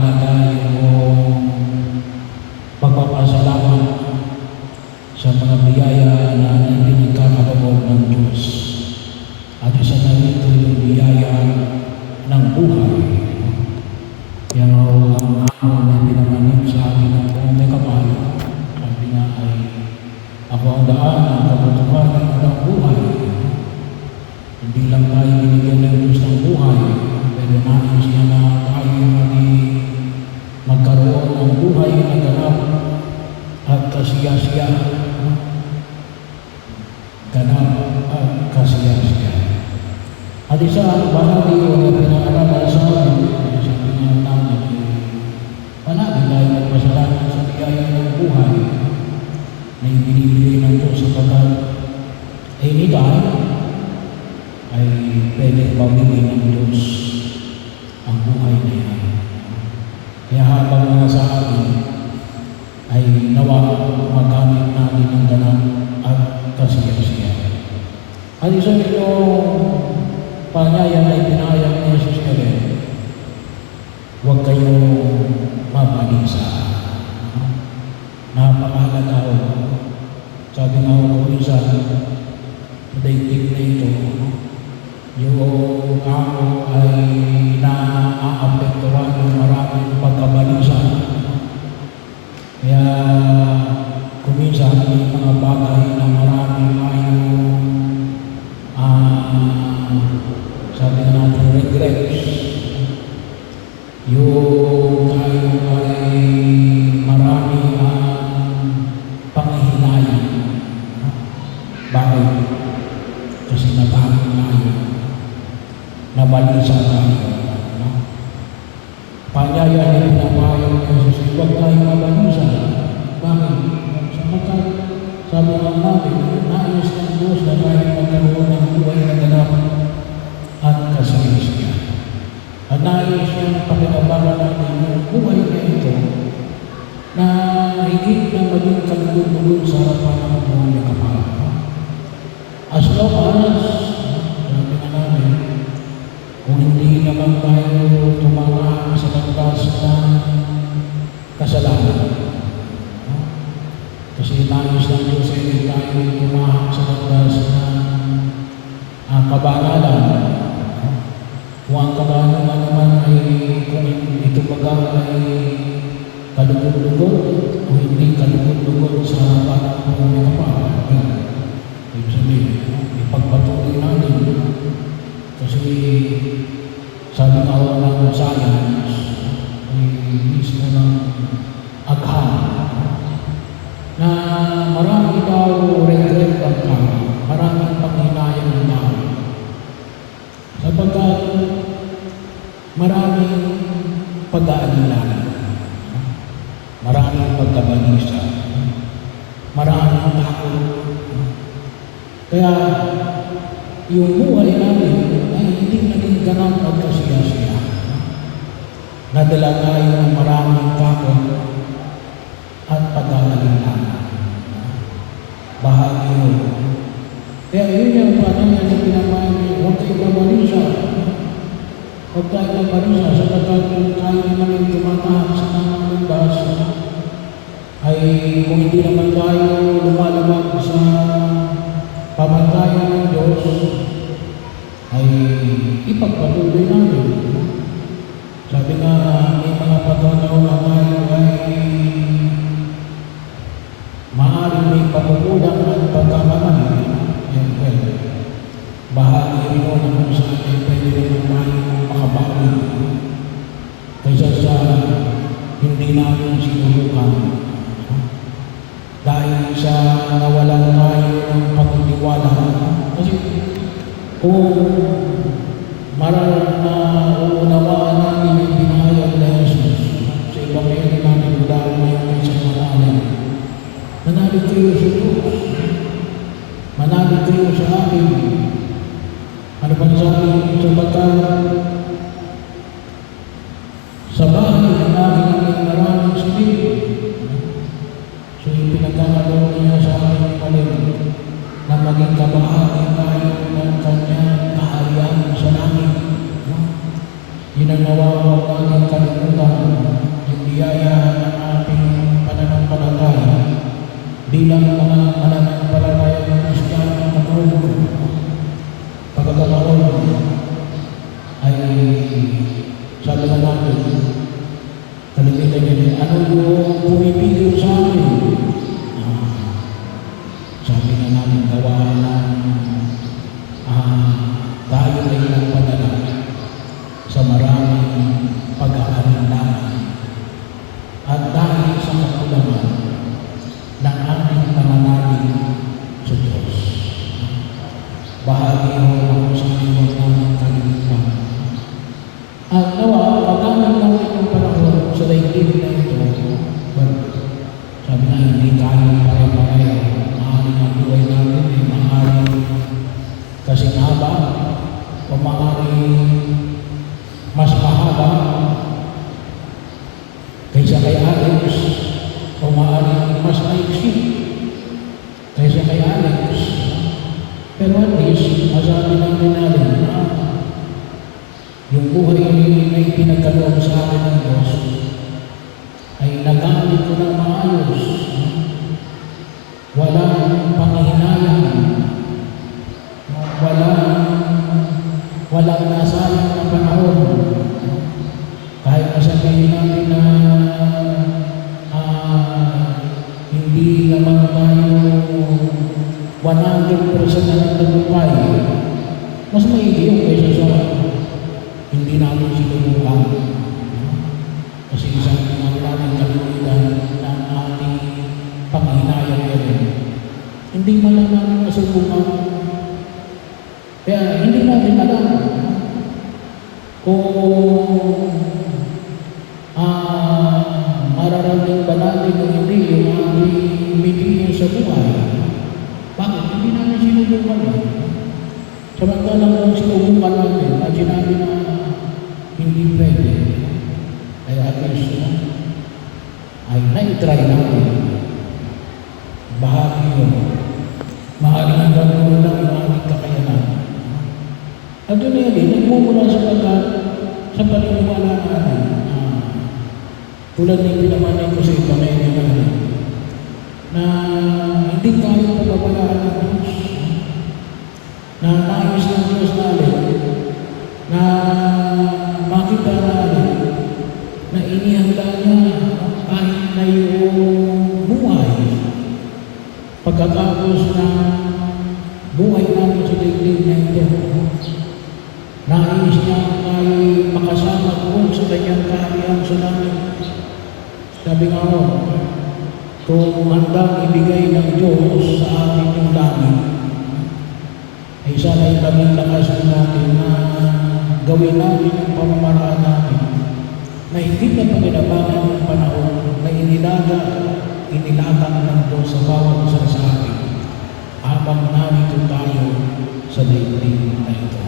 Nadayo pagpapasalamat sa mga biyaya na pinagkakabagog ng Diyos. At isa na rito yung biyaya ng buhay. Yan ang hamon na pinanganin sa akin ng buong may kapal. Sabi nga ay, ako ang daan, ang kabutuhan ng buhay. Hindi lang tayo binigyan ng Diyos ng buhay, pero nais niya na tayo magkaroon ng buhay na ganap at kasiya-siya. Ganap at kasiya-siya. At isa ang bahagi ko na pinag-aralan sa akin, sabi nga namin, panagin tayo magpasalamat sa biyaya ng buhay na ibinibigay ng Diyos sapagkat anytime ay pwede pamigay ng Diyos ang buhay na yan. Kaya habang nasa atin ay nawa magamit natin ang ganap at kasiya-siya. At isa nitong panyaya na ipinahayag ni Jesus na rin, huwag kayong mabalisa. Napakahalaga ho. Sabi nga ho minsan, sa daigdig na ito, yung ako ay naaapektuhan ng maraming pagkabalisa. Kaya kuminsan may mga bagay na maraming sabi natin regrets. Yung tayo ay marami panghihinayang. Bakit? Kasi natakot tayo. Nabalisa tayo. Panyaya na pinapayang ng Jesus, huwag tayo mabalisa. Bakit? Sapagkat sabi nga natin, nais ng Diyos na tayo magkaroon ng buhay na ganap at kasiya-siya. At nais niyang pakinabangan natin yung buhay na ito na higit na maging kalugod-lugod sa harapan ng buong may kapal. As long as, sabi nga namin, kung hindi naman tayo tumamaan sa landas ng kasalanan. Kasi nais ng Diyos ay hindi tayo tumahan sa landas ng kabanalan. Kung ang kabanalan naman ay kung ito baga ay kalugod-lugod o hindi kalugod-lugod sa harapan ng buong may kapal. Ibig sabihin, ipagpatuloy natin. Kasi sabi nga ako ng science, ay mismo ng agham, na marami daw regret ang tao, maraming panghinayang ng tao. Sapagkat maraming pag-aalala, maraming pagkabalisa, maraming takot. Kaya yung buhay natin ay hindi naging ganap at kasiya-siya. Nadala tayo ng maraming takot at pag-aalala. Bahagi yun. Kaya yun yung panahon na pinamayan niyo, huwag kayo mabalisa. Huwag tayo mabalisa sapagkat kung tayo naman yung tumatahan sa tamang landas, ay kung hindi naman tayo lumalabag sa pamantayan ng Diyos, ay ipagpatuloy natin. Sabi nga, may mga pagkakataon na tayo ay maaaring may pagkukulang at pagkakamali. Bahagi rin mo na kung saan ay pwede naman tayo makabawi kaysa sa hindi namin sinubukan. Dahil sa nawalan tayo ng pagtitiwala. Kasi kung maral na uunawaan natin yung binayad na Jesus sa ibang kayo natin dahil may isang manalig. Manalig kayo sa Diyos. Manalig kayo sa akin. Ano bang sabi sa batal? Sa bahay ng aking maraming silid. So yung pinagkakaloon niya sa aking malim na maging kabahagi tayo ng kanyang kaharian sa langit. Yun ang nawawag namin kalimutan. maaaring mas mahaba kaysa kay Alex o maaaring mas maiksi kaysa kay Alex. Pero at least, masabi namin natin na yung buhay na ipinagkaloob sa akin ng Diyos ay nagamit ko ng maayos. Walang panghihinayang, walang nasayang na panahon. Kahit masabihin natin na hindi naman tayo 100% na nagtagumpay, mas maigi yung kaysa sa hindi namin sinubukan. Kasi sabi namin kalimutan ng ating panghinayang yan. Hindi man lang namin masubukan. Kaya hindi natin alam kung mararating ba natin o hindi yung ating bibigyan sa buhay. Bakit? Hindi namin sinubukan. Samantalang kung sinubukan natin at sinabi na hindi pwede, ay at least ay na-try natin. Bahagi yun. Maaaring ang gano'n lang yung aming kakayanan. At yun na yun, nagmumula sa paniniwala natin. Tulad ng pinamanay ko sa ipamay natin, na hindi tayo pababalaan ng Diyos. Na nais ng Diyos natin, na makita natin, na inihanda niya kahit na yung buhay. Pagkatapos na buhay namin sa daigdig na ito, nais niya tayo makasama doon sa kanyang kaharian sa langit. Sabi nga mo, kung handang ibigay ng Diyos sa atin yung langit, ay sana'y kaming lakas natin na gawin natin yung pamamaraan natin na hindi na paginabangan ng panahon na inilagang ng Diyos sa bawat isa sa atin habang narito tayo sa daigdig na ito.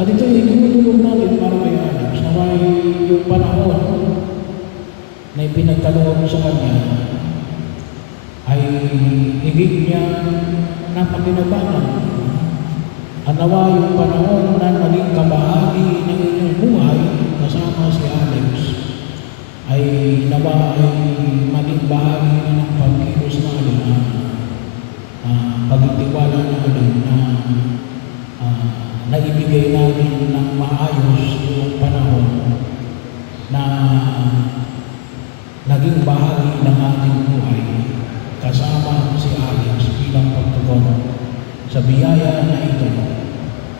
At ito ay tinutulog natin para kay Alex na may yung panahon na ipinagkaloob sa kanya ay higit niya napakinabangan. At nawa yung panahon na maging kabahagi ng inyong buhay kasama si Alex ay nawa ay maging bahagi ng pagkilos natin pagtitiwala natin na naibigay natin ng maayos yung panahon na naging bahagi ng ating buhay kasama si Alex bilang pagtugon sa biyaya na ito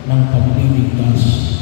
ng pagliligtas